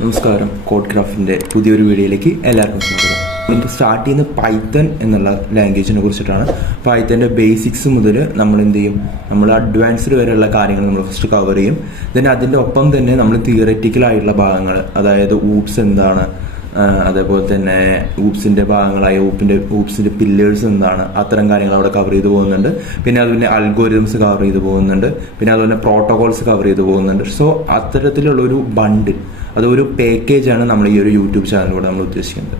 നമസ്കാരം. കോഡ് ക്രാഫ്റ്റിൻ്റെ പുതിയൊരു വീഡിയോയിലേക്ക് എല്ലാവർക്കും സ്വാഗതം. നമുക്ക് സ്റ്റാർട്ട് ചെയ്യുന്ന പൈത്തൺ എന്നുള്ള ലാംഗ്വേജിനെ കുറിച്ചിട്ടാണ്. പൈത്തൻ്റെ ബേസിക്സ് മുതൽ നമ്മൾ എന്ത് ചെയ്യും, നമ്മൾ അഡ്വാൻസ്ഡ് വരെയുള്ള കാര്യങ്ങൾ നമ്മൾ ഫസ്റ്റ് കവർ ചെയ്യും. ദെൻ അതിൻ്റെ ഒപ്പം തന്നെ നമ്മൾ തിയററ്റിക്കലായിട്ടുള്ള ഭാഗങ്ങൾ, അതായത് ഊപ്സ് എന്താണ്, അതേപോലെ തന്നെ ഊപ്സിൻ്റെ ഭാഗങ്ങളായ ഊപ്സിൻ്റെ പില്ലേഴ്സ് എന്താണ്, അത്തരം കാര്യങ്ങൾ അവിടെ കവർ ചെയ്ത് പോകുന്നുണ്ട്. പിന്നെ അതുപോലെ അൽഗോരിതംസ് കവർ ചെയ്ത് പോകുന്നുണ്ട്. പിന്നെ അതുപോലെ പ്രോട്ടോകോൾസ് കവർ ചെയ്ത് പോകുന്നുണ്ട്. സോ അത്തരത്തിലുള്ളൊരു ബണ്ടിൽ, അതൊരു പാക്കേജാണ് നമ്മൾ ഈ ഒരു യൂട്യൂബ് ചാനലിലൂടെ നമ്മൾ ഉദ്ദേശിക്കുന്നത്.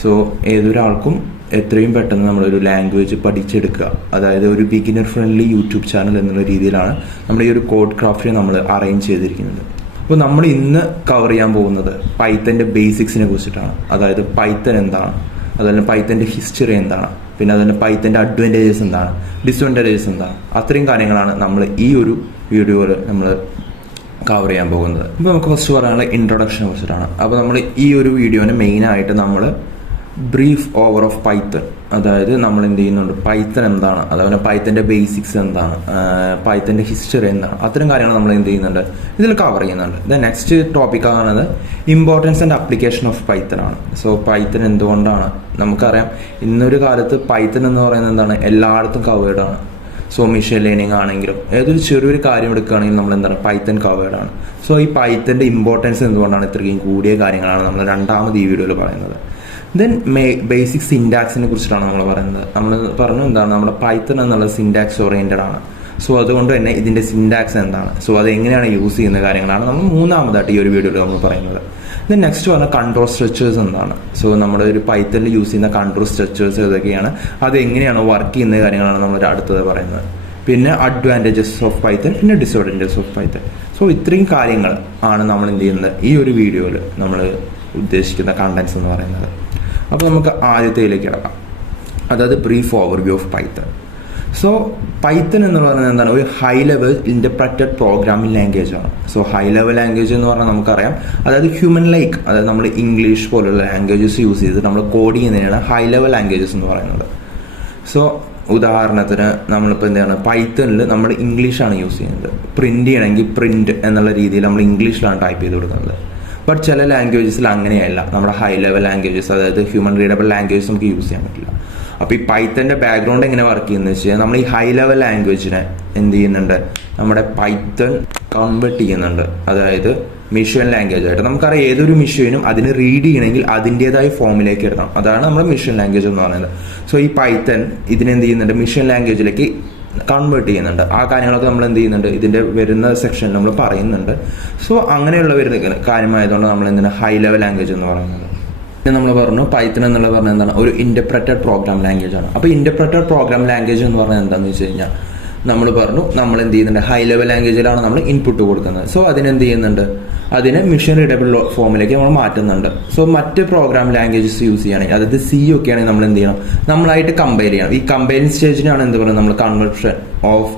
സോ ഏതൊരാൾക്കും എത്രയും പെട്ടെന്ന് നമ്മളൊരു ലാംഗ്വേജ് പഠിച്ചെടുക്കുക, അതായത് ഒരു ബിഗിനർ ഫ്രണ്ട്ലി യൂട്യൂബ് ചാനൽ എന്നുള്ള രീതിയിലാണ് നമ്മൾ ഈ ഒരു കോഡ് ക്രാഫ്റ്റിനെ നമ്മൾ അറേഞ്ച് ചെയ്തിരിക്കുന്നത്. അപ്പോൾ നമ്മൾ ഇന്ന് കവർ ചെയ്യാൻ പോകുന്നത് പൈത്തൻ്റെ ബേസിക്സിനെ കുറിച്ചിട്ടാണ്. അതായത് പൈത്തൺ എന്താണ്, അതുപോലെ പൈത്തൻ്റെ ഹിസ്റ്ററി എന്താണ്, പിന്നെ അതുപോലെ പൈത്തൻ്റെ അഡ്വാൻറ്റേജസ് എന്താണ്, ഡിസ്അഡ്വാൻറ്റേജസ് എന്താണ്, അത്രയും കാര്യങ്ങളാണ് നമ്മൾ ഈ ഒരു വീഡിയോയിൽ നമ്മൾ കവർ ചെയ്യാൻ പോകുന്നത്. ഇപ്പോൾ നമുക്ക് ഫസ്റ്റ് പറയാനുള്ള ഇൻട്രൊഡക്ഷനെ കുറിച്ചിട്ടാണ്. അപ്പോൾ നമ്മൾ ഈ ഒരു വീഡിയോനെ മെയിനായിട്ട് നമ്മൾ ബ്രീഫ് ഓവർ ഓഫ് പൈത്തൺ, അതായത് നമ്മൾ എന്ത് ചെയ്യുന്നുണ്ട്, പൈത്തൺ എന്താണ്, അതുപോലെ പൈത്തൻ്റെ ബേസിക്സ് എന്താണ്, പൈത്തൻ്റെ ഹിസ്റ്ററി എന്താണ്, അത്തരം കാര്യങ്ങൾ നമ്മൾ എന്ത് ചെയ്യുന്നുണ്ട്, ഇതിൽ കവർ ചെയ്യുന്നുണ്ട്. ദെൻ നെക്സ്റ്റ് ടോപ്പിക് ആണത് importance and application of Python ആണ്. സോ പൈത്തൺ എന്തുകൊണ്ടാണ്, നമുക്കറിയാം ഇന്നൊരു കാലത്ത് പൈത്തൺ എന്ന് പറയുന്നത് എന്താണ്, എല്ലായിടത്തും കവേർഡ് ആണ്. സോ മെഷീൻ ലേണിംഗ് ആണെങ്കിലും ഏതൊരു ചെറിയൊരു കാര്യം എടുക്കുകയാണെങ്കിലും നമ്മൾ എന്താണ്, പൈത്തൺ കവേർഡ് ആണ്. സോ ഈ പൈത്തൻ്റെ ഇമ്പോർട്ടൻസ് എന്തുകൊണ്ടാണ് ഇത്രയും കൂടിയ കാര്യങ്ങളാണ് നമ്മൾ രണ്ടാമത് ഈ വീഡിയോയിൽ പറയുന്നത്. ദെൻ ബേസിക് സിൻടാക്സിനെ കുറിച്ചിട്ടാണ് നമ്മൾ പറയുന്നത്. നമ്മൾ പറഞ്ഞു എന്താണ്, നമ്മുടെ പൈത്തൺ എന്നുള്ള സിൻടാക്സ് ഓറിയൻറ്റഡ് ആണ്. സോ അതുകൊണ്ട് തന്നെ ഇതിൻ്റെ സിൻടാക്സ് എന്താണ്, സോ അത് എങ്ങനെയാണ് യൂസ് ചെയ്യുന്ന കാര്യങ്ങളാണ് നമ്മൾ മൂന്നാമതായിട്ട് ഈ ഒരു വീഡിയോയിൽ നമ്മൾ പറയുന്നത്. ദെൻ നെക്സ്റ്റ് പറഞ്ഞാൽ കൺട്രോൾ സ്ട്രക്ചേഴ്സ് എന്താണ്. സോ നമ്മുടെ ഒരു പൈത്തണിൽ യൂസ് ചെയ്യുന്ന കൺട്രോൾ സ്ട്രക്ചേഴ്സ് ഏതൊക്കെയാണ്, അത് എങ്ങനെയാണ് വർക്ക് ചെയ്യുന്ന കാര്യങ്ങളാണ് നമ്മൾ അടുത്തത് പറയുന്നത്. പിന്നെ അഡ്വാൻറ്റേജസ് ഓഫ് പൈത്തൺ, പിന്നെ ഡിസ്അഡ്വാൻറ്റേജസ് ഓഫ് പൈത്തൺ. സോ ഇത്രയും കാര്യങ്ങൾ ആണ് നമ്മൾ എന്ത് ചെയ്യുന്നത് ഈ ഒരു വീഡിയോയിൽ നമ്മൾ ഉദ്ദേശിക്കുന്ന കണ്ടൻസ് എന്ന് പറയുന്നത്. അപ്പോൾ നമുക്ക് ആദ്യത്തേലേക്ക് കിടക്കാം, അതായത് brief overview of Python. So Python എന്ന് പറയുന്നത് എന്താണ്, ഒരു high level interpreted programming language ആണ്. സോ ഹൈ ലെവൽ ലാംഗ്വേജ് എന്ന് പറഞ്ഞാൽ നമുക്കറിയാം, അതായത് ഹ്യൂമൻ ലൈക്ക്, അതായത് നമ്മൾ ഇംഗ്ലീഷ് പോലുള്ള ലാംഗ്വേജസ് യൂസ് ചെയ്ത് നമ്മൾ കോഡ് ചെയ്യുന്നതിനാണ് ഹൈ ലെവൽ ലാംഗ്വേജസ് എന്ന് പറയുന്നത്. സോ ഉദാഹരണത്തിന് നമ്മളിപ്പോൾ എന്താണ്, പൈത്തണിൽ നമ്മൾ ഇംഗ്ലീഷാണ് യൂസ് ചെയ്യുന്നത്. പ്രിൻറ്റ് ചെയ്യണമെങ്കിൽ പ്രിൻറ്റ് എന്നുള്ള രീതിയിൽ നമ്മൾ ഇംഗ്ലീഷിലാണ് ടൈപ്പ് ചെയ്ത് കൊടുക്കുന്നത്. ബട്ട് ചില ലാംഗ്വേജസിൽ അങ്ങനെയല്ല, നമ്മുടെ ഹൈ ലെവൽ ലാംഗ്വേജസ്, അതായത് ഹ്യൂമൻ റീഡബിൾ ലാംഗ്വേജസ് നമുക്ക് യൂസ് ചെയ്യാൻ പറ്റില്ല. അപ്പോൾ ഈ പൈത്തൻ്റെ ബാക്ക്ഗ്രൗണ്ട് എങ്ങനെ വർക്ക് ചെയ്യുന്നത് വെച്ച് കഴിഞ്ഞാൽ, നമ്മൾ ഈ ഹൈ ലെവൽ ലാംഗ്വേജിനെ എന്ത് ചെയ്യുന്നുണ്ട്, നമ്മുടെ പൈത്തൺ കൺവേർട്ട് ചെയ്യുന്നുണ്ട്. അതായത് മെഷീൻ ലാംഗ്വേജ് ആയിട്ട് നമുക്കറിയാം, ഏതൊരു മെഷീനും അതിന് റീഡ് ചെയ്യണമെങ്കിൽ അതിൻ്റെതായ ഫോമിലേക്ക് ഇടണം. അതാണ് നമ്മുടെ മെഷീൻ ലാംഗ്വേജ് എന്ന് പറയുന്നത്. സോ ഈ പൈത്തൺ ഇതിനെന്ത് ചെയ്യുന്നുണ്ട്, മെഷീൻ ലാംഗ്വേജിലേക്ക് കൺവേർട്ട് ചെയ്യുന്നുണ്ട്. ആ കാര്യങ്ങളൊക്കെ നമ്മൾ എന്ത് ചെയ്യുന്നുണ്ട്, ഇതിൻ്റെ വരുന്ന സെക്ഷനിൽ നമ്മൾ പറയുന്നുണ്ട്. സോ അങ്ങനെയുള്ള വരുന്ന കാര്യമായതുകൊണ്ട് നമ്മൾ എന്തിനാണ് ഹൈ ലെവൽ ലാംഗ്വേജ് എന്ന് പറയുന്നത്. പിന്നെ നമ്മൾ പറഞ്ഞു പൈത്തൺ എന്നുള്ള പറഞ്ഞാൽ എന്താണ്, ഒരു ഇൻ്റർപ്രറ്റഡ് പ്രോഗ്രാം ലാംഗ്വേജ് ആണ്. അപ്പോൾ ഇൻ്റർപ്രറ്റഡ് പ്രോഗ്രാം ലാംഗ്വേജ് എന്ന് പറഞ്ഞാൽ എന്താണെന്ന് വെച്ച് കഴിഞ്ഞാൽ, നമ്മൾ പറഞ്ഞു നമ്മൾ എന്ത് ചെയ്യുന്നുണ്ട്, ഹൈ ലെവൽ ലാംഗ്വേജിലാണ് നമ്മൾ ഇൻപുട്ട് കൊടുക്കുന്നത്. സോ അതിനെന്ത് ചെയ്യുന്നുണ്ട്, അതിനെ മെഷീൻ റീഡബിൾ ഫോമിലേക്ക് നമ്മൾ മാറ്റുന്നുണ്ട്. സോ മറ്റ് പ്രോഗ്രാം ലാംഗ്വേജസ് യൂസ് ചെയ്യുകയാണെങ്കിൽ, അതായത് സി ഒക്കെ ആണെങ്കിൽ നമ്മൾ എന്ത് ചെയ്യണം, നമ്മളായിട്ട് കമ്പൈൽ ചെയ്യണം. ഈ കമ്പൈലിംഗ് സ്റ്റേജിനാണ് എന്ത് പറയുന്നത്, നമ്മൾ conversion of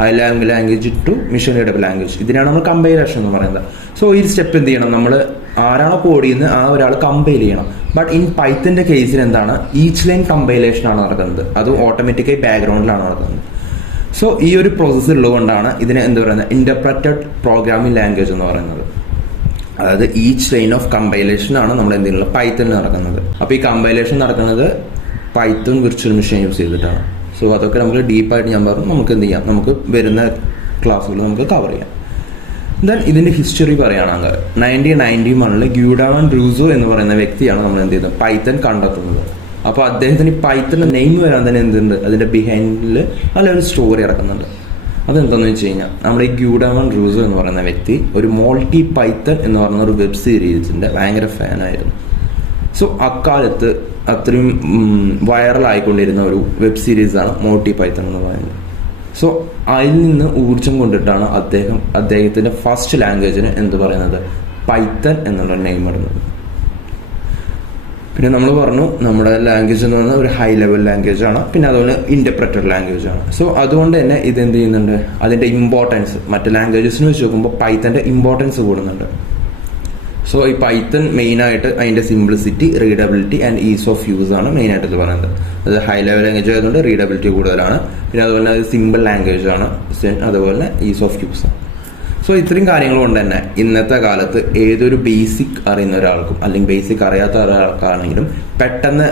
high level language to machine readable language, ഇതിനാണ് നമ്മൾ കമ്പൈലേഷൻ എന്ന് പറയുന്നത്. സോ ഈ സ്റ്റെപ്പ് എന്ത് ചെയ്യണം, നമ്മൾ ആരാണോ കോഡ് ചെയ്യുന്നത് ആ ഒരാൾ കമ്പൈൽ ചെയ്യണം. ബട്ട് ഇൻ പൈത്തൻ്റെ കേസിൽ എന്താണ്, ഈച്ച് ലൈൻ കമ്പൈലേഷൻ ആണ് നടക്കുന്നത്, അത് ഓട്ടോമാറ്റിക്കായി ബാക്ക്ഗ്രൗണ്ടിലാണ് നടക്കുന്നത്. സോ ഈ ഒരു പ്രോസസ്സ് ഉള്ളതുകൊണ്ടാണ് ഇതിനെ എന്ത് പറയുന്നത്, ഇൻ്റർപ്രറ്റഡ് പ്രോഗ്രാമിംഗ് ലാംഗ്വേജ് എന്ന് പറയുന്നത്. അതായത് ഈച്ച് ലൈൻ ഓഫ് കമ്പൈലേഷൻ ആണ് നമ്മൾ എന്തെങ്കിലും പൈത്തണിൽ നടക്കുന്നത്. അപ്പോൾ ഈ കമ്പൈലേഷൻ നടക്കുന്നത് പൈത്തൺ വിർച്വൽ മെഷീൻ യൂസ് ചെയ്തിട്ടാണ്. സോ അതൊക്കെ നമുക്ക് ഡീപ്പായിട്ട് ഞാൻ പറഞ്ഞു, നമുക്ക് എന്ത് ചെയ്യാം, നമുക്ക് വരുന്ന ക്ലാസ്സുകൾ നമുക്ക് കവർ ചെയ്യാം. ദെൻ ഇതിൻ്റെ ഹിസ്റ്ററി പറയുകയാണെങ്കിൽ 1991 ഗ്യൂഡാമൻ റൂസോ എന്ന് പറയുന്ന വ്യക്തിയാണ് നമ്മൾ എന്ത് ചെയ്യുന്നത്, പൈത്തൺ കണ്ടെത്തുന്നത്. അപ്പോൾ അദ്ദേഹത്തിന് ഈ പൈത്തണിൻ്റെ നെയിം വരാൻ തന്നെ എന്തുണ്ട്, അതിൻ്റെ ബിഹൈൻഡിൽ നല്ലൊരു സ്റ്റോറി ഇറക്കുന്നുണ്ട്. അതെന്താണെന്ന് വെച്ച് കഴിഞ്ഞാൽ, നമ്മുടെ ഈ ഗ്യൂഡാമൻ റൂസോ എന്ന് പറയുന്ന വ്യക്തി ഒരു മോൾട്ടി പൈത്തൺ എന്ന് പറയുന്ന ഒരു വെബ് സീരീസിൻ്റെ ഭയങ്കര ഫാനായിരുന്നു. സോ അക്കാലത്ത് അത്രയും വൈറലായിക്കൊണ്ടിരുന്ന ഒരു വെബ് സീരീസാണ് മോൾട്ടി പൈത്തൺ എന്ന് പറയുന്നത്. സോ അതിൽ നിന്ന് ഊർജം കൊണ്ടിട്ടാണ് അദ്ദേഹത്തിൻ്റെ ഫസ്റ്റ് ലാംഗ്വേജിന് എന്ത് പറയുന്നത്, പൈത്തൺ എന്നുള്ള നെയിം ഇടുന്നത്. പിന്നെ നമ്മൾ പറഞ്ഞു നമ്മുടെ ലാംഗ്വേജ് എന്ന് പറഞ്ഞാൽ ഒരു ഹൈ ലെവൽ ലാംഗ്വേജ് ആണ്, പിന്നെ അതുപോലെ ഇൻ്റർപ്രറ്റഡ് ലാംഗ്വേജ് ആണ്. സോ അതുകൊണ്ട് തന്നെ ഇതെന്ത് ചെയ്യുന്നുണ്ട്, അതിൻ്റെ ഇമ്പോർട്ടൻസ് മറ്റ് ലാംഗ്വേജസിന് വെച്ച് നോക്കുമ്പോൾ പൈത്തൻ്റെ ഇമ്പോർട്ടൻസ് കൂടുന്നുണ്ട്. സോ ഈ പൈത്തൺ മെയിനായിട്ട് അതിൻ്റെ simplicity, readability and is of use ആണ് മെയിനായിട്ട് ഇത് പറയുന്നത്. അത് ഹൈ ലെവൽ ലാംഗ്വേജ് ആയതുകൊണ്ട് റീഡബിലിറ്റി കൂടുതലാണ്, പിന്നെ അതുപോലെ അത് സിമ്പിൾ ലാംഗ്വേജ് ആണ്, അതുപോലെ ഈസ് ഓഫ് യൂസ് ആണ്. സോ ഇത്രയും കാര്യങ്ങൾ കൊണ്ട് തന്നെ ഇന്നത്തെ കാലത്ത് ഏതൊരു ബേസിക് അറിയുന്ന ഒരാൾക്കും അല്ലെങ്കിൽ ബേസിക് അറിയാത്ത ഒരാൾക്കാണെങ്കിലും പെട്ടെന്ന്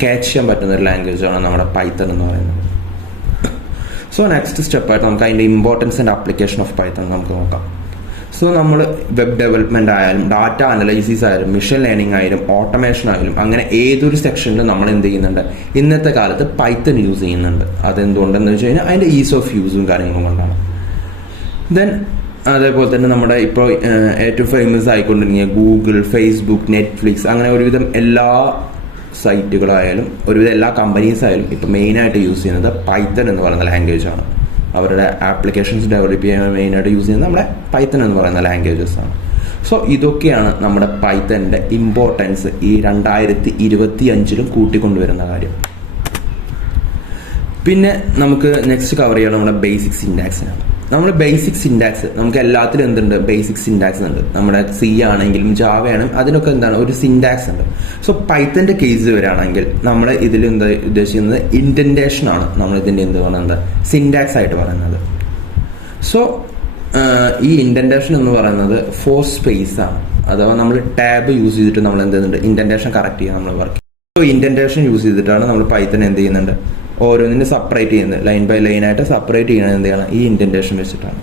ക്യാച്ച് ചെയ്യാൻ പറ്റുന്ന ഒരു ലാംഗ്വേജാണ് നമ്മുടെ പൈത്തൺ എന്ന് പറയുന്നത്. സോ നെക്സ്റ്റ് സ്റ്റെപ്പായിട്ട് നമുക്ക് അതിൻ്റെ importance and application of Python നമുക്ക് നോക്കാം. സോ നമ്മൾ വെബ് ഡെവലപ്മെന്റ് ആയാലും ഡാറ്റ അനലൈസിസ് ആയാലും മിഷൻ ലേണിംഗ് ആയാലും ഓട്ടോമേഷൻ ആയാലും അങ്ങനെ ഏതൊരു സെക്ഷനിലും നമ്മൾ എന്ത് ചെയ്യുന്നുണ്ട്, ഇന്നത്തെ കാലത്ത് പൈത്തൺ യൂസ് ചെയ്യുന്നുണ്ട്. അതെന്തുകൊണ്ടെന്ന് വെച്ച് കഴിഞ്ഞാൽ അതിൻ്റെ ഈസ് ഓഫ് യൂസും കാര്യങ്ങളും കൊണ്ടാണ്. ദെൻ അതേപോലെ തന്നെ നമ്മുടെ ഇപ്പോൾ ഏറ്റവും ഫേമസ് ആയിക്കൊണ്ടിരിക്കുന്ന ഗൂഗിൾ, ഫേസ്ബുക്ക്, നെറ്റ്ഫ്ലിക്സ് അങ്ങനെ ഒരുവിധം എല്ലാ സൈറ്റുകളായാലും ഒരുവിധം എല്ലാ കമ്പനീസ് ആയാലും ഇപ്പോൾ മെയിനായിട്ട് യൂസ് ചെയ്യുന്നത് പൈത്തൺ എന്ന് പറയുന്ന ലാംഗ്വേജാണ്. അവരുടെ ആപ്ലിക്കേഷൻസ് ഡെവലപ്പ് ചെയ്യാൻ മെയിനായിട്ട് യൂസ് ചെയ്യുന്നത് നമ്മുടെ പൈത്തൺ എന്ന് പറയുന്ന ലാംഗ്വേജസ് ആണ്. സോ ഇതൊക്കെയാണ് നമ്മുടെ പൈത്തണിൻ്റെ ഇമ്പോർട്ടൻസ് ഈ 2025 കൂട്ടിക്കൊണ്ടുവരുന്ന കാര്യം. പിന്നെ നമുക്ക് നെക്സ്റ്റ് കവർ ചെയ്യാൻ നമ്മുടെ ബേസിക് സിൻടാക്സിനാണ്. നമ്മുടെ ബേസിക് സിൻടാക്സ് നമുക്ക് എല്ലാത്തിലും എന്തുണ്ട്, ബേസിക് സിൻടാക്സ് ഉണ്ട്. നമ്മുടെ സി ആണെങ്കിലും ജാവ ആണെങ്കിലും അതിനൊക്കെ എന്താണ് ഒരു സിൻടാക്സ് ഉണ്ട്. സോ പൈത്തൻ്റെ കേസ് വരികയാണെങ്കിൽ നമ്മൾ ഇതിൽ എന്താ ഉദ്ദേശിക്കുന്നത്, ഇൻഡന്റേഷൻ ആണ് നമ്മൾ ഇതിൻ്റെ എന്ത് പറയുന്നത് സിൻടാക്സ് ആയിട്ട് പറയുന്നത്. സോ ഈ ഇൻഡന്റേഷൻ എന്ന് പറയുന്നത് ഫോർ സ്പേസ് ആണ്. അഥവാ നമ്മൾ ടാബ് യൂസ് ചെയ്തിട്ട് നമ്മൾ എന്ത് ചെയ്യുന്നുണ്ട്, ഇൻഡന്റേഷൻ കറക്റ്റ് ചെയ്യാൻ നമ്മൾ വർക്ക്. സോ ഇൻഡന്റേഷൻ യൂസ് ചെയ്തിട്ടാണ് നമ്മൾ പൈത്തൺ എന്ത് ചെയ്യുന്നുണ്ട്, ഓരോന്നിനും സെപ്പറേറ്റ് ചെയ്യുന്നത്, ലൈൻ ബൈ ലൈൻ ആയിട്ട് സെപ്പറേറ്റ് ചെയ്യണത് എന്ത് ചെയ്യണം, ഈ ഇൻഡന്റേഷൻ വെച്ചിട്ടാണ്.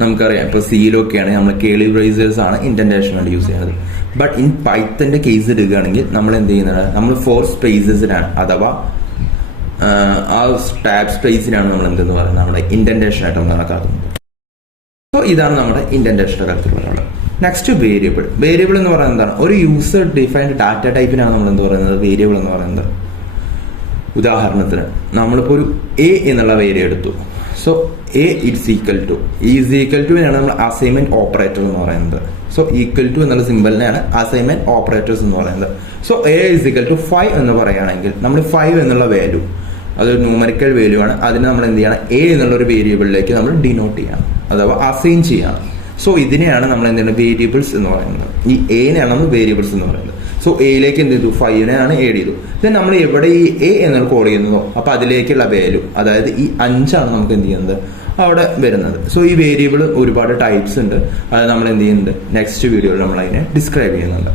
നമുക്കറിയാം ഇപ്പോൾ സിയിലൊക്കെയാണെങ്കിൽ നമ്മൾ കേളി ബ്രേസേഴ്സ് ആണ് ഇൻഡന്റേഷൻ വേണ്ടി യൂസ് ചെയ്യുന്നത്. ബട്ട് ഇൻ പൈത്തൻ്റെ കേസ് എടുക്കുകയാണെങ്കിൽ നമ്മൾ എന്ത് ചെയ്യുന്നത്, നമ്മൾ ഫോർ സ്പേസസിനാണ് അഥവാ ആ ടാബ് സ്പേസിനാണ് നമ്മൾ എന്തെന്ന് പറയുന്നത് നമ്മുടെ ഇൻഡന്റേഷൻ ആയിട്ട് നമ്മൾ കണക്കാക്കുന്നത്. സോ ഇതാണ് നമ്മുടെ ഇൻഡന്റേഷൻ്റെ കാര്യത്തിലുള്ള. Next variable. വേരിയബിൾ എന്ന് പറയുന്നത് എന്താണ്, ഒരു യൂസർ ഡിഫൈൻഡ് ഡാറ്റ ടൈപ്പിനാണ് നമ്മൾ എന്ത് പറയുന്നത് വേരിയബിൾ എന്ന് പറയുന്നത്. ഉദാഹരണത്തിന് നമ്മളിപ്പോൾ ഒരു എ എന്നുള്ള വേരിയ എടുത്തു. So a it's equal to ആണ് നമ്മൾ അസൈൻമെന്റ് ഓപ്പറേറ്റർ എന്ന് പറയുന്നത്. സോ ഈക്വൽ ടു എന്നുള്ള സിമ്പിളിനെയാണ് അസൈൻമെന്റ് ഓപ്പറേറ്റേഴ്സ് എന്ന് പറയുന്നത്. So a is equal to 5 എന്ന് പറയുകയാണെങ്കിൽ നമ്മൾ 5 എന്നുള്ള വാല്യൂ അതൊരു ന്യൂമറിക്കൽ വാല്യൂ ആണ്. അതിന് നമ്മൾ എന്ത് ചെയ്യണം, എ എന്നുള്ള ഒരു വേരിയബിളിലേക്ക് നമ്മൾ ഡിനോട്ട് ചെയ്യണം അഥവാ അസൈൻ ചെയ്യണം. സോ ഇതിനെയാണ് നമ്മൾ എന്താണ് വേരിയബിൾസ് എന്ന് പറയുന്നത്. ഈ എനെയാണ് നമ്മൾ വേരിയബിൾസ് എന്ന് പറയുന്നത്. സോ എയിലേക്ക് എന്ത് ചെയ്തു, 5നെയാണ് ആഡ് ചെയ്തു. ദെൻ നമ്മൾ എവിടെ ഈ എ എന്നുള്ള കോഡ് ചെയ്യുന്നതോ അപ്പോൾ അതിലേക്കുള്ള വാല്യൂ, അതായത് ഈ 5 നമുക്ക് എന്ത് ചെയ്യുന്നത് അവിടെ വരുന്നത്. സോ ഈ വേരിയബിൾ ഒരുപാട് ടൈപ്സ് ഉണ്ട്. അത് നമ്മൾ എന്ത് ചെയ്യുന്നുണ്ട്, നെക്സ്റ്റ് വീഡിയോയിൽ നമ്മൾ അതിനെ ഡിസ്ക്രൈബ് ചെയ്യുന്നുണ്ട്.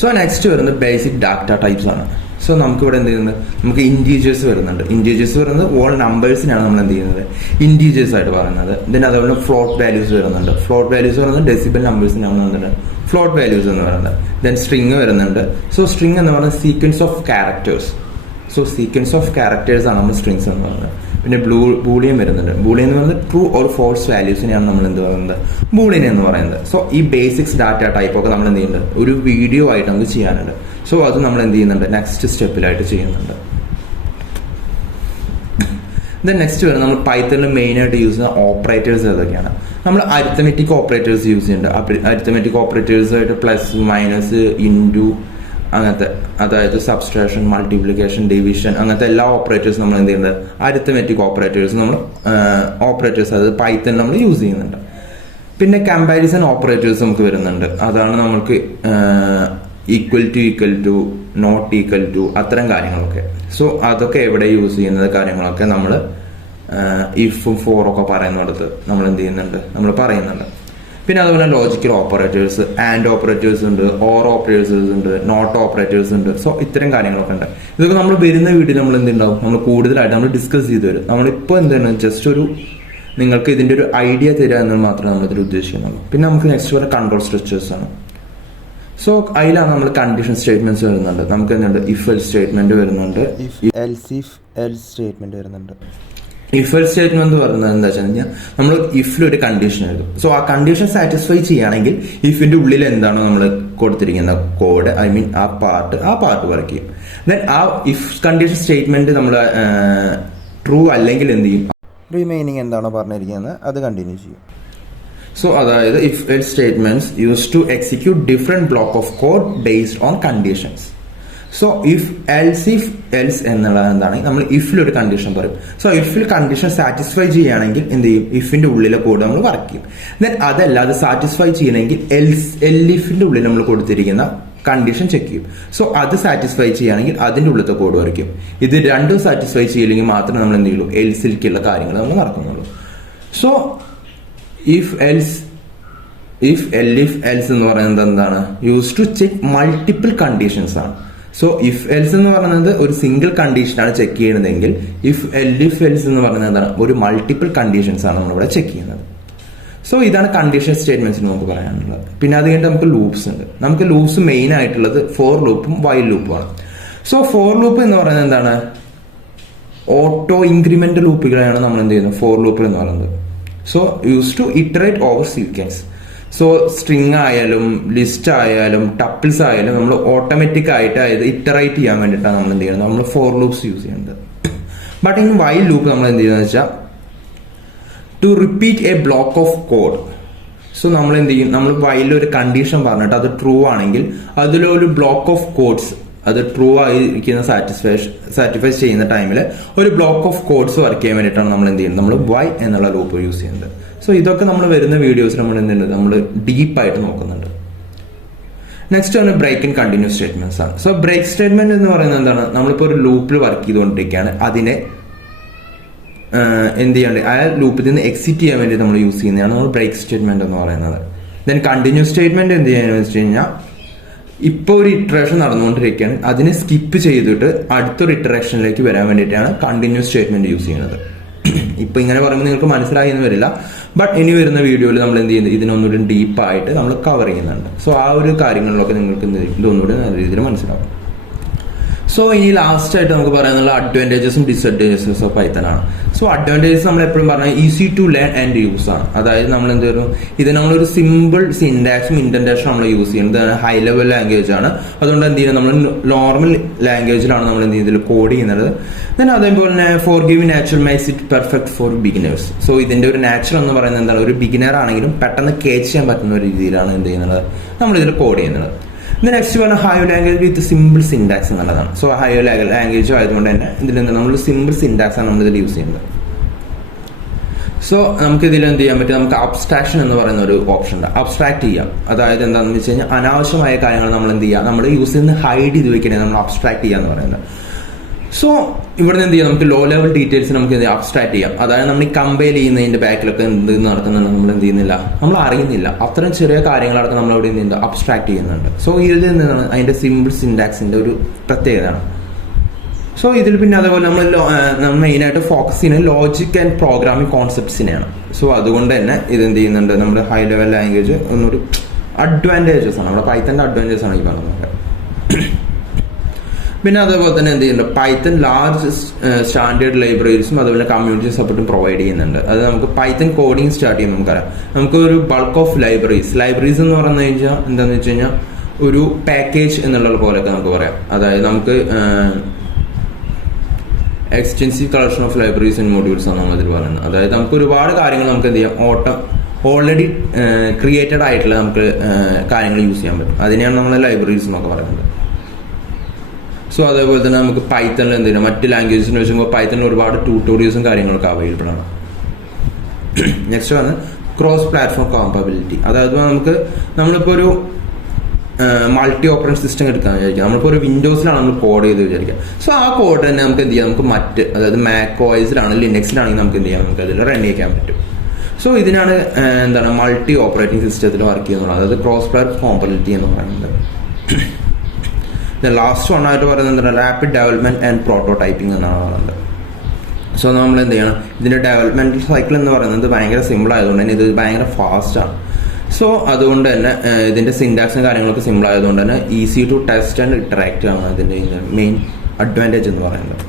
സോ നെക്സ്റ്റ് വരുന്നത് ബേസിക് ഡാറ്റ ടൈപ്സ് ആണ്. സോ നമുക്കിവിടെ എന്ത് ചെയ്യുന്നത്, നമുക്ക് ഇൻറ്റീജേഴ്സ് വരുന്നുണ്ട്. ഇൻറ്റീജേഴ്സ് വരുന്നത് ഓൾ നമ്പേഴ്സിനാണ് നമ്മൾ എന്ത് ചെയ്യുന്നത് ഇൻറ്റീജേഴ്സ് ആയിട്ട് പറയുന്നത്. ദെൻ അതുപോലെ ഫ്ലോട്ട് വാല്യൂസ് വരുന്നുണ്ട്. ഫ്ലോട്ട് വാല്യൂസ് പറയുന്നത് ഡെസിബൽ നമ്പേഴ്സിനാണ് എന്താണ് ഫ്ലോട്ട് വാല്യൂസ് എന്ന് പറയുന്നത്. ദെൻ സ്ട്രിങ് വരുന്നുണ്ട്. സോ സ്ട്രിങ് എന്ന് പറയുന്നത് sequence of characters. So sequence of characters ആണ് നമ്മൾ സ്ട്രിങ്സ് എന്ന് പറയുന്നത്. പിന്നെ ബൂളിയൻ വരുന്നുണ്ട്. ബൂളിയൻ എന്ന് പറയുന്നത് ട്രൂ ഓർ ഫോൾസ് വാല്യൂസിനെയാണ് നമ്മൾ എന്ത് പറയുന്നത് ബൂളിയൻ എന്ന് പറയുന്നത്. സോ ഈ ബേസിക്സ് ഡാറ്റ ടൈപ്പ് ഒക്കെ നമ്മൾ എന്ത് ചെയ്യുന്നുണ്ട്, ഒരു വീഡിയോ ആയിട്ട് നമുക്ക് ചെയ്യാനുണ്ട്. സോ അത് നമ്മൾ എന്ത് ചെയ്യുന്നുണ്ട്, നെക്സ്റ്റ് സ്റ്റെപ്പിലായിട്ട് ചെയ്യുന്നുണ്ട്. ദെൻ നെക്സ്റ്റ് വരുന്നത് നമ്മൾ പൈത്തണിൽ മെയിനായിട്ട് യൂസ് ചെയ്യുന്ന ഓപ്പറേറ്റേഴ്സ് ഏതൊക്കെയാണ്. നമ്മൾ അരിത്തമെറ്റിക് ഓപ്പറേറ്റേഴ്സ് യൂസ് ചെയ്യുന്നുണ്ട്. അരിത്തമെറ്റിക് ഓപ്പറേറ്റേഴ്സ് ആയിട്ട് പ്ലസ്, മൈനസ്, ഇൻറ്റു അങ്ങനത്തെ, അതായത് സബ്സ്ട്രാക്ഷൻ, മൾട്ടിപ്ലിക്കേഷൻ, ഡിവിഷൻ അങ്ങനത്തെ എല്ലാ ഓപ്പറേറ്റേഴ്സ് നമ്മൾ എന്ത് ചെയ്യുന്നത് അരിത്തമെറ്റിക് ഓപ്പറേറ്റേഴ്സ് നമ്മൾ ഓപ്പറേറ്റേഴ്സ് അതായത് പൈത്തൺ നമ്മൾ യൂസ് ചെയ്യുന്നുണ്ട്. പിന്നെ കമ്പാരിസൺ ഓപ്പറേറ്റേഴ്സ് നമുക്ക് വരുന്നുണ്ട്. അതാണ് നമ്മൾക്ക് equal to, not equal to അത്തരം കാര്യങ്ങളൊക്കെ. സോ അതൊക്കെ എവിടെ യൂസ് ചെയ്യുന്നത് കാര്യങ്ങളൊക്കെ നമ്മൾ ഇഫും ഫോറൊക്കെ പറയുന്നിടത്ത് നമ്മൾ എന്ത് ചെയ്യുന്നുണ്ട്, നമ്മൾ പറയുന്നുണ്ട്. പിന്നെ അതുപോലെ ലോജിക്കൽ ഓപ്പറേറ്റേഴ്സ്, ആൻഡ് ഓപ്പറേറ്റേഴ്സ് ഉണ്ട്, ഓർ ഓപ്പറേറ്റേഴ്സ് ഉണ്ട്, നോട്ട് ഓപ്പറേറ്റേഴ്സ് ഉണ്ട്. സോ ഇത്തരം കാര്യങ്ങളൊക്കെ ഉണ്ട്. ഇതൊക്കെ നമ്മൾ വരുന്ന വീഡിയോ നമ്മൾ എന്തുണ്ടാവും, നമ്മൾ കൂടുതലായിട്ട് നമ്മൾ ഡിസ്കസ് ചെയ്ത് വരും. നമ്മളിപ്പോൾ എന്താണ് ജസ്റ്റ് ഒരു നിങ്ങൾക്ക് ഇതിൻ്റെ ഒരു ഐഡിയ തരിക എന്ന് മാത്രമേ നമ്മളിതിൽ ഉദ്ദേശിക്കുന്നുള്ളൂ. പിന്നെ നമുക്ക് നെക്സ്റ്റ് വരെ കൺട്രോൾ സ്ട്രക്ചേഴ്സ് ആണ്. സോ അതിലാണ് നമ്മൾ കണ്ടീഷൻ സ്റ്റേറ്റ്മെന്റ്സ് വരുന്നുണ്ട്. നമുക്ക് എന്തുണ്ട്, ഇഫ് എൽസ് സ്റ്റേറ്റ്മെന്റ് വരുന്നുണ്ട്, എൽസ് സ്റ്റേറ്റ്മെന്റ് വരുന്നുണ്ട്. ഇഫ് എൽസ് സ്റ്റേറ്റ്മെന്റ് എന്ന് പറയുന്നത് എന്താ വെച്ച് കഴിഞ്ഞാൽ നമ്മൾ ഇഫിലൊരു കണ്ടീഷൻ എഴുതും. സോ ആ കണ്ടീഷൻ സാറ്റിസ്ഫൈ ചെയ്യുകയാണെങ്കിൽ ഇഫിന്റെ ഉള്ളിൽ എന്താണോ നമ്മൾ കൊടുത്തിരിക്കുന്ന കോഡ്, ഐ മീൻ ആ പാർട്ട് വർക്ക് ചെയ്യും. ദെൻ ആ ഇഫ് കണ്ടീഷൻ സ്റ്റേറ്റ്മെന്റ് നമ്മൾ ട്രൂ അല്ലെങ്കിൽ എന്ത് ചെയ്യും, റിമൈനിങ് എന്താണോ പറഞ്ഞിരിക്കുന്നത് അത് കണ്ടിന്യൂ ചെയ്യും. സോ അതായത് if else statements use to execute different block of code based on conditions. So if else എന്നുള്ളത് എന്താണ്, നമ്മൾ ഇഫിലൊരു കണ്ടീഷൻ പറയും. സോ ഇഫിൽ കണ്ടീഷൻ സാറ്റിസ്ഫൈ ചെയ്യുകയാണെങ്കിൽ എന്ത് ചെയ്യും, ഇഫിന്റെ ഉള്ളിലെ കോഡ് നമ്മൾ വർക്ക് ചെയ്യും. ദെൻ അതല്ലാതെ സാറ്റിസ്ഫൈ ചെയ്യണമെങ്കിൽ എൽഇഫിന്റെ ഉള്ളിൽ നമ്മൾ കൊടുത്തിരിക്കുന്ന കണ്ടീഷൻ ചെക്ക് ചെയ്യും. സോ അത് സാറ്റിസ്ഫൈ ചെയ്യുകയാണെങ്കിൽ അതിന്റെ ഉള്ളിലത്തെ കോഡ് വരയ്ക്കും. ഇത് രണ്ടും സാറ്റിസ്ഫൈ ചെയ്യില്ലെങ്കിൽ മാത്രമേ നമ്മൾ എന്ത് ചെയ്യുള്ളൂ, എൽസിലേക്കുള്ള കാര്യങ്ങൾ നമ്മൾ നടക്കുന്നുള്ളൂ. സോ ഇഫ് എൽസ് എന്ന് പറയുന്നത് എന്താണ്? Use to check multiple conditions ആണ്. സോ ഇഫ് എൽസ് എന്ന് പറയുന്നത് ഒരു സിംഗിൾ കണ്ടീഷനാണ് ചെക്ക് ചെയ്യുന്നതെങ്കിൽ ഇഫ് എൽസ് എന്ന് പറയുന്നത് എന്താണ്? ഒരു മൾട്ടിപ്പിൾ കണ്ടീഷൻസ് ആണ് നമ്മളിവിടെ ചെക്ക് ചെയ്യുന്നത്. സോ ഇതാണ് കണ്ടീഷൻ സ്റ്റേറ്റ്മെന്റ്സിന് നമുക്ക് പറയാനുള്ളത്. പിന്നെ അത് കഴിഞ്ഞിട്ട് നമുക്ക് ലൂപ്സ് ഉണ്ട്. നമുക്ക് ലൂപ്സ് മെയിൻ ആയിട്ടുള്ളത് ഫോർ ലൂപ്പും വൈൽ ലൂപ്പുമാണ്. സോ ഫോർ ലൂപ്പ് എന്ന് പറയുന്നത് എന്താണ്? ഓട്ടോ ഇൻക്രിമെന്റ് ലൂപ്പുകളെയാണ് നമ്മൾ എന്ത് ചെയ്യുന്നത്? ഫോർ ലൂപ്പ് എന്ന് പറയുന്നത്. So use to iterate over sequence. So string ആയാലും ലിസ്റ്റ് ആയാലും ടപ്പിൾസ് ആയാലും നമ്മൾ ഓട്ടോമാറ്റിക് ആയിട്ട് അതായത് ഇറ്ററേറ്റ് ചെയ്യാൻ വേണ്ടിയിട്ടാണ് നമ്മൾ എന്ത് ചെയ്യുന്നത്? നമ്മൾ ഫോർ ലൂപ്സ് യൂസ് ചെയ്യുന്നത്. ബട്ട് ഇൻ വൈൽ ലൂപ്പ് നമ്മൾ എന്ത് ചെയ്യുന്നത് വെച്ചാൽ to repeat a block of code. So നമ്മൾ എന്ത് ചെയ്യും? നമ്മൾ വൈലിൽ ഒരു കണ്ടീഷൻ പറഞ്ഞിട്ട് അത് ട്രൂ ആണെങ്കിൽ അതിലൊരു ബ്ലോക്ക് ഓഫ് കോഡ്സ് അത് ട്രൂ ആയിരിക്കുന്ന സാറ്റിസ്ഫൈ ചെയ്യുന്ന ടൈമിൽ ഒരു ബ്ലോക്ക് ഓഫ് കോഡ്സ് വർക്ക് ചെയ്യാൻ വേണ്ടിയിട്ടാണ് നമ്മൾ എന്ത് ചെയ്യുന്നത്? നമ്മൾ വൈ എന്നുള്ള ലൂപ്പ് യൂസ് ചെയ്യുന്നത്. സോ ഇതൊക്കെ നമ്മൾ വരുന്ന വീഡിയോസ് നമ്മൾ എന്തുണ്ട്? നമ്മൾ ഡീപ്പായിട്ട് നോക്കുന്നുണ്ട്. നെക്സ്റ്റ് ആണ് ബ്രേക്ക് ആൻഡ് കണ്ടിന്യൂ സ്റ്റേറ്റ്മെന്റ്സ് ആണ്. സോ ബ്രേക്ക് സ്റ്റേറ്റ്മെന്റ് എന്ന് പറയുന്നത് എന്താണ്? നമ്മളിപ്പോൾ ഒരു ലൂപ്പിൽ വർക്ക് ചെയ്തുകൊണ്ടിരിക്കുകയാണ്. അതിനെ എന്ത് ചെയ്യാണ്ട് ആ ലൂപ്പിൽ നിന്ന് എക്സിറ്റ് ചെയ്യാൻ വേണ്ടി നമ്മൾ യൂസ് ചെയ്യുന്നതാണ് നമ്മൾ ബ്രേക്ക് സ്റ്റേറ്റ്മെന്റ് എന്ന് പറയുന്നത്. ദെൻ കണ്ടിന്യൂ സ്റ്റേറ്റ്മെന്റ് എന്ത് ചെയ്യാന്ന് വെച്ച് കഴിഞ്ഞാൽ ഇപ്പോൾ ഒരു ഇറ്ററേഷൻ നടന്നുകൊണ്ടിരിക്കുകയാണ്, അതിനെ സ്കിപ്പ് ചെയ്തിട്ട് അടുത്തൊരു ഇറ്ററേഷനിലേക്ക് വരാൻ വേണ്ടിയിട്ടാണ് കണ്ടിന്യൂസ് സ്റ്റേറ്റ്മെന്റ് യൂസ് ചെയ്യുന്നത്. ഇപ്പൊ ഇങ്ങനെ പറയുമ്പോൾ നിങ്ങൾക്ക് മനസ്സിലായി എന്ന് വരില്ല, ബട്ട് ഇനി വരുന്ന വീഡിയോയിൽ നമ്മൾ എന്ത് ചെയ്യുന്നത്? ഇതിനൊന്നുകൂടി ഡീപ്പായിട്ട് നമ്മൾ കവർ ചെയ്യുന്നുണ്ട്. സോ ആ ഒരു കാര്യങ്ങളിലൊക്കെ നിങ്ങൾക്ക് ഇതൊന്നുകൂടി നല്ല രീതിയിൽ മനസ്സിലാവും. സോ ഇനി ലാസ്റ്റ് ആയിട്ട് നമുക്ക് പറയാനുള്ള അഡ്വാൻറ്റേജസും ഡിസഡ്വാൻറ്റേജസും ഓഫ് പൈത്തൺ ആണ്. സോ അഡ്വാൻറ്റേജസ് നമ്മൾ എപ്പോഴും പറഞ്ഞാൽ easy to learn and use ആണ്. അതായത് നമ്മൾ എന്ത് വരും? ഇത് നമ്മളൊരു സിമ്പിൾ സിൻടാക്സും ഇൻഡന്റേഷനും നമ്മൾ യൂസ് ചെയ്യുന്നത് ഹൈ ലെവൽ ലാംഗ്വേജ് ആണ്. അതുകൊണ്ട് എന്ത് ചെയ്യുന്നത്? നമ്മൾ നോർമൽ ലാംഗ്വേജിലാണ് നമ്മൾ എന്ത് ചെയ്യുന്നത്? കോഡ് ചെയ്യുന്നത്. ദെൻ അതേപോലെ തന്നെ for giving natural makes it perfect for beginners. So ഇതിന്റെ ഒരു നാച്ചുറൽ എന്ന് പറയുന്നത് എന്താണ്? ഒരു ബിഗിനർ ആണെങ്കിലും പെട്ടെന്ന് കേച്ച് ചെയ്യാൻ പറ്റുന്ന ഒരു രീതിയിലാണ് എന്ത് ചെയ്യുന്നത്? നമ്മൾ ഇതിൽ കോഡ് ചെയ്യുന്നത്. നെക്സ്റ്റ് പറഞ്ഞ ഹൈ ലാംഗ്വേജ് വിത്ത് സിമ്പിൾ സിൻടാക്സ് എന്നുള്ളതാണ്. സോ ഹൈ ലാംഗ്വേജ് ആയതുകൊണ്ട് തന്നെ ഇതിൽ നമ്മൾ സിമ്പിൾ സിൻടാക്സ് ആണ് നമ്മൾ ഇതിൽ യൂസ് ചെയ്യുന്നത്. സോ നമുക്ക് ഇതിൽ എന്ത് ചെയ്യാൻ പറ്റും? നമുക്ക് അബ്സ്ട്രാക്ഷൻ എന്ന് പറയുന്ന ഒരു ഓപ്ഷൻ ഉണ്ട്. അബ്സ്ട്രാക്ട് ചെയ്യാം. അതായത് എന്താണെന്ന് വെച്ച് കഴിഞ്ഞാൽ അനാവശ്യമായ കാര്യങ്ങൾ നമ്മൾ എന്ത് ചെയ്യുക? നമ്മൾ യൂസ് ചെയ്യുന്ന ഹൈഡ് ചെയ്ത് വെക്കണേ നമ്മൾ അബ്സ്ട്രാക്ട് ചെയ്യുക എന്ന് പറയുന്നത്. സോ ഇവിടെ എന്ത് ചെയ്യാം? നമുക്ക് ലോ ലെവൽ ഡീറ്റെയിൽസ് നമുക്ക് അബ്സ്ട്രാക്ട് ചെയ്യാം. അതായത് നമ്മൾ ഈ കമ്പയർ ചെയ്യുന്നതിന്റെ ബാക്കിലൊക്കെ എന്ത് നടക്കുന്നുണ്ട് നമ്മൾ എന്ത് ചെയ്യുന്നില്ല? നമ്മൾ അറിയുന്നില്ല. അത്തരം ചെറിയ കാര്യങ്ങളടക്കം നമ്മൾ ഇവിടെ നിന്ന് അബ്സ്ട്രാക്ട് ചെയ്യുന്നുണ്ട്. സോ ഇതിൽ നിന്നാണ് അതിന്റെ സിമ്പിൾ സിൻടാക്സിന്റെ ഒരു പ്രത്യേകതയാണ്. സോ ഇതിൽ പിന്നെ അതേപോലെ നമ്മൾ മെയിനായിട്ട് ഫോക്കസ് ചെയ്യുന്നത് ലോജിക് ആൻഡ് പ്രോഗ്രാമിംഗ് കോൺസെപ്റ്റ്സിനെയാണ്. സോ അതുകൊണ്ട് തന്നെ ഇത് എന്ത് ചെയ്യുന്നുണ്ട്? നമ്മുടെ ഹൈ ലെവൽ ലാംഗ്വേജ് ഒന്നൊരു അഡ്വാൻറ്റേജസ് ആണ്. നമ്മുടെ പൈത്തന്റെ അഡ്വാൻറ്റേജസ് ആണ് ഈ പറഞ്ഞത്. പിന്നെ അതേപോലെ തന്നെ എന്ത് ചെയ്യുന്നുണ്ട്? പൈത്തൺ ലാർജ് സ്റ്റാൻഡേർഡ് ലൈബ്രറീസും അതുപോലെ കമ്മ്യൂണിറ്റി സപ്പോർട്ടും പ്രൊവൈഡ് ചെയ്യുന്നുണ്ട്. അത് നമുക്ക് പൈത്തൺ കോഡിങ് സ്റ്റാർട്ട് ചെയ്യുമ്പോൾ നമുക്കറിയാം നമുക്ക് ഒരു ബൾക്ക് ഓഫ് ലൈബ്രറീസ് എന്ന് പറഞ്ഞു കഴിഞ്ഞാൽ എന്താണെന്ന് വെച്ച് കഴിഞ്ഞാൽ ഒരു പാക്കേജ് എന്നുള്ള പോലെയൊക്കെ നമുക്ക് പറയാം. അതായത് നമുക്ക് extensive collection of libraries and modules ആണ് നമ്മൾ അതിൽ പറയുന്നത്. അതായത് നമുക്ക് ഒരുപാട് കാര്യങ്ങൾ നമുക്ക് എന്ത് ചെയ്യാം? ഓൾറെഡി ക്രിയേറ്റഡ് ആയിട്ടുള്ള നമുക്ക് കാര്യങ്ങൾ യൂസ് ചെയ്യാൻ പറ്റും. അതിനെയാണ് നമ്മൾ ലൈബ്രറീസ് എന്നൊക്കെ പറയുന്നത്. സോ അതേപോലെ തന്നെ നമുക്ക് പൈത്തണിൽ എന്ത് ചെയ്യാം? മറ്റ് ലാംഗ്വേജസിന് വെച്ചുമ്പോൾ പൈത്തണിൽ ഒരുപാട് ട്യൂട്ടോറിയൽസും കാര്യങ്ങളൊക്കെ അവൈലബിൾ ആണ്. നെക്സ്റ്റ് ആണ് ക്രോസ് പ്ലാറ്റ്ഫോം കോമ്പബിലിറ്റി. അതായത് നമ്മളിപ്പോൾ ഒരു മൾട്ടി ഓപ്പറേറ്റിംഗ് സിസ്റ്റം എടുക്കാന്ന് വിചാരിക്കുക. നമ്മളിപ്പോൾ ഒരു വിൻഡോസിലാണ് നമ്മൾ കോഡ് ചെയ്ത് വിചാരിക്കുക. സോ ആ കോഡ് തന്നെ നമുക്ക് എന്ത് ചെയ്യാം? നമുക്ക് അതായത് മാക് ഓഎസിലാണെങ്കിൽ ലിനക്സിലാണെങ്കിൽ നമുക്ക് എന്ത് ചെയ്യാം? നമുക്ക് അതിൽ റൺ ചെയ്യാൻ പറ്റും. സോ ഇതിനാണ് മൾട്ടി ഓപ്പറേറ്റിംഗ് സിസ്റ്റത്തിൽ വർക്ക് ചെയ്യുന്നത്. അതായത് ക്രോസ് പ്ലാറ്റ്ഫോം കോമ്പബിലിറ്റി എന്ന് പറയുന്നത്. ലാസ്റ്റ് വൺ ആയിട്ട് പറയുന്നത് റാപ്പിഡ് ഡെവലപ്മെന്റ് ആൻഡ് പ്രോട്ടോടൈപ്പിംഗ് എന്നാണ് പറയുന്നത്. സോ നമ്മൾ എന്ത് ചെയ്യണം? ഇതിന്റെ ഡെവലപ്മെന്റ് സൈക്കിൾ എന്ന് പറയുന്നത് ഭയങ്കര സിമ്പിൾ ആയതുകൊണ്ട് തന്നെ ഇത് ഭയങ്കര ഫാസ്റ്റ് ആണ്. സോ അതുകൊണ്ട് തന്നെ ഇതിന്റെ സിൻടാക്സും കാര്യങ്ങളൊക്കെ സിമ്പിൾ ആയതുകൊണ്ട് തന്നെ easy to test and interact ആണ് ഇതിന്റെ മെയിൻ അഡ്വാൻറ്റേജ് എന്ന് പറയുന്നത്.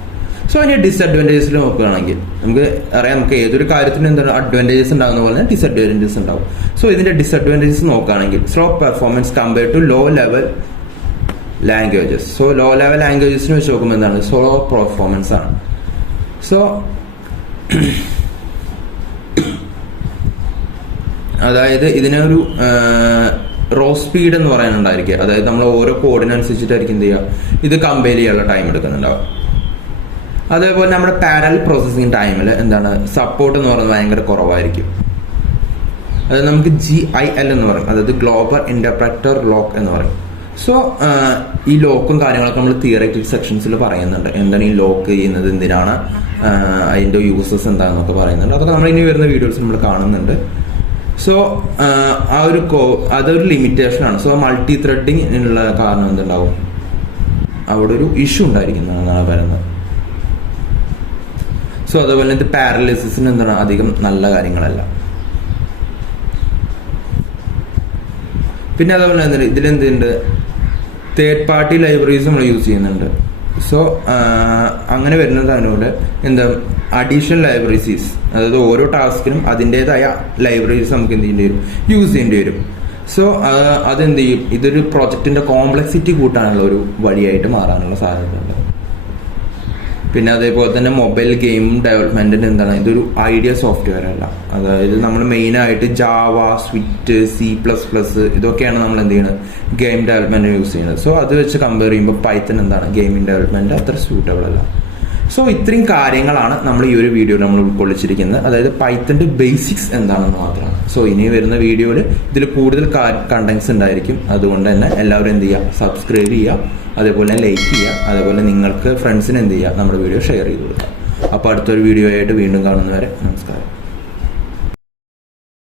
സോ അതിന്റെ ഡിസഡ്വാൻറ്റേജസിൽ നോക്കുകയാണെങ്കിൽ നമുക്ക് അറിയാം, നമുക്ക് ഏതൊരു കാര്യത്തിനും എന്താണ് അഡ്വാൻറ്റേജസ് ഉണ്ടാകുന്ന പോലെ തന്നെ ഡിസഡ്വാൻറ്റേജസ് ഉണ്ടാവും. സോ ഇതിന്റെ ഡിസഡ്വാൻറ്റേജസ് നോക്കുകയാണെങ്കിൽ slow performance compared to low level languages. So low level ലാംഗ്വേജസിന് വെച്ച് നോക്കുമ്പോൾ എന്താണ്? സ്ലോ പെർഫോമൻസ് ആണ്. സോ അതായത് ഇതിനൊരു റോ സ്പീഡ് എന്ന് പറയാനുണ്ടായിരിക്കുക. അതായത് നമ്മൾ ഓരോ കോഡിനനുസരിച്ചിട്ടായിരിക്കും എന്ത് ചെയ്യുക? ഇത് കമ്പയർ ചെയ്യാനുള്ള ടൈം എടുക്കുന്നുണ്ടാവും. അതേപോലെ നമ്മുടെ പാരലൽ പ്രോസസ്സിംഗ് ടൈമിൽ എന്താണ്? സപ്പോർട്ട് എന്ന് പറയുന്നത് ഭയങ്കര കുറവായിരിക്കും. അതായത് നമുക്ക് GIL എന്ന് പറയും, അതായത് ഗ്ലോബൽ ഇന്റർപ്രറ്റർ ലോക്ക് എന്ന് പറയും. സോ ഈ ലോക്കും കാര്യങ്ങളൊക്കെ നമ്മൾ തിയററ്റിക്കൽ സെക്ഷൻസിൽ പറയുന്നുണ്ട്. എന്താണ് ഈ ലോക്ക് ചെയ്യുന്നത്, എന്തിനാണ്, അതിന്റെ യൂസസ് എന്താണെന്നൊക്കെ പറയുന്നുണ്ട്. അതൊക്കെ നമ്മൾ ഇനി വരുന്ന വീഡിയോസ് നമ്മൾ കാണുന്നുണ്ട്. സോ അതൊരു ലിമിറ്റേഷനാണ്. സോ മൾട്ടി ത്രെഡിങ് ഉള്ള കാരണം എന്തുണ്ടാവും, അവിടെ ഒരു ഇഷ്യൂ ഉണ്ടായിരിക്കുന്നതാണ് പറയുന്നത്. സോ അതുപോലെ ഇത് പാരലിസിന് എന്താണ് അധികം നല്ല കാര്യങ്ങളല്ല. പിന്നെ അതുപോലെ തന്നെ ഇതിലെന്തുണ്ട്, തേർഡ് പാർട്ടി ലൈബ്രറീസ് നമ്മൾ യൂസ് ചെയ്യുന്നുണ്ട്. സോ അങ്ങനെ വരുന്നത് അതിനോട് എന്താ അഡീഷണൽ ലൈബ്രറീസ്, അതായത് ഓരോ ടാസ്കിനും അതിൻ്റെതായ ലൈബ്രറീസ് നമുക്ക് എന്ത് ചെയ്യേണ്ടി വരും, യൂസ് ചെയ്യേണ്ടി വരും. സോ അതെന്ത് ചെയ്യും, ഇതൊരു പ്രൊജക്റ്റിന്റെ കോംപ്ലക്സിറ്റി കൂട്ടാനുള്ള ഒരു വഴിയായിട്ട് മാറാനുള്ള സാധ്യതയുണ്ട്. പിന്നെ അതേപോലെ തന്നെ മൊബൈൽ ഗെയിം ഡെവലപ്മെന്റിന് എന്താണ്, ഇതൊരു ഐഡിയ സോഫ്റ്റ്വെയർ അല്ല. അതായത് നമ്മൾ മെയിനായിട്ട് ജാവ, സ്വിഫ്റ്റ്, C++ ഇതൊക്കെയാണ് നമ്മൾ എന്ത് ചെയ്യുന്നത്, ഗെയിം ഡെവലപ്മെന്റ് യൂസ് ചെയ്യുന്നത്. സോ അത് വെച്ച് കമ്പയർ ചെയ്യുമ്പോൾ പൈത്തൺ എന്താണ് ഗെയിമിംഗ് ഡെവലപ്മെന്റ് അത്ര സ്യൂട്ടബിൾ അല്ല. സോ ഇത്രയും കാര്യങ്ങളാണ് നമ്മൾ ഈ ഒരു വീഡിയോയിൽ നമ്മൾ ഉൾക്കൊള്ളിച്ചിരിക്കുന്നത്. അതായത് പൈത്തന്റെ ബേസിക്സ് എന്താണെന്ന് മാത്രമാണ്. സോ ഇനി വരുന്ന വീഡിയോയിൽ ഇതിൽ കൂടുതൽ കണ്ടന്റ്സ് ഉണ്ടായിരിക്കും. അതുകൊണ്ട് തന്നെ എല്ലാവരും എന്ത് ചെയ്യുക, സബ്സ്ക്രൈബ് ചെയ്യുക, അതേപോലെ ലൈക്ക് ചെയ്യുക, അതേപോലെ നിങ്ങൾക്ക് ഫ്രണ്ട്സിന് എന്ത് ചെയ്യുക, നമ്മുടെ വീഡിയോ ഷെയർ ചെയ്ത് കൊടുക്കുക. അപ്പോൾ അടുത്തൊരു വീഡിയോ ആയിട്ട് വീണ്ടും കാണുന്നവരെ നമസ്കാരം.